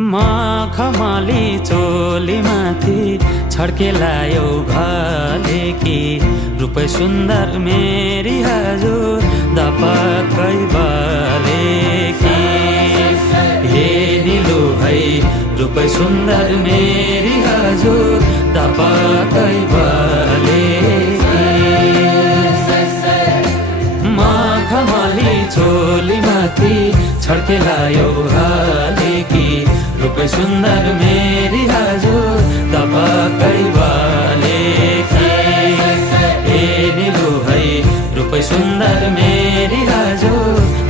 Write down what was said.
मखमली चोली माथि छड्केलायो घले कि रूप सुन्दर मेरी हजुर दपक्कै बले कि हे निलु है रूप सुन्दर मेरी हजुर दपक्कै बले मखमली चोली माथि छड्केलायो घले कि रूप सुन्दर मेरी हजुर दपक्कै बले कि हे निलु है रूप सुन्दर मेरी हजुर